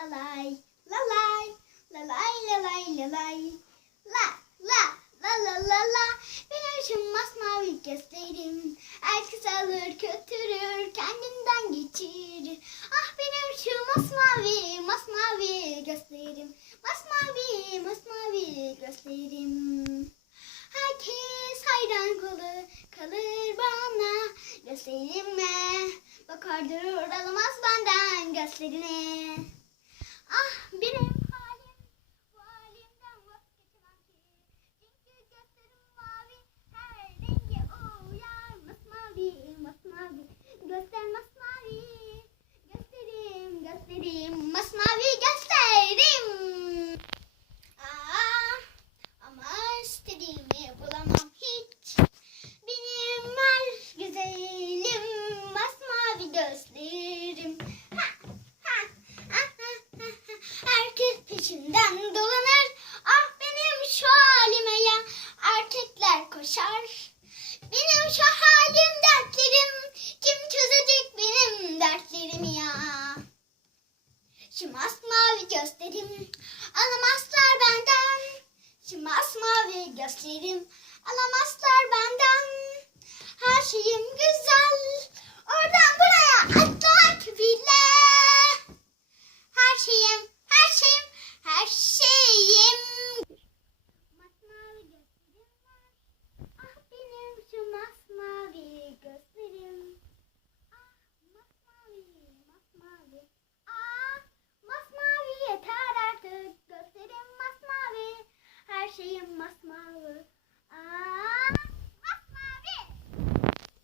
lalay lalay lalay lalay lalay. La la la la la la. Benim için masmavi gözlerim. Herkes alır götürür kendinden geçirir. Ah benim için masmavi masmavi gözlerim. Masmavi masmavi gözlerim. Herkes hayran kalır kalır bana gözlerime. Bakar durur alamaz benden gözlerine ah benim halim bu halimden vazgeçemem ki çünkü gözlerim mavi her renge uyar masmavi masmavi gözler masmavi gözlerim gözlerim masmavi gözlerim Aa, ama istediğimi bulamam hiç benim her güzelim masmavi gözlerim. Herkes peşinden dolanır. Ah benim şu halime ya. Erkekler koşar. Benim şu halim dertlerim. Kim çözecek benim dertlerimi ya? Şu masmavi gözlerim. Alamazlar benden. Şu masmavi gözlerim. Alamazlar benden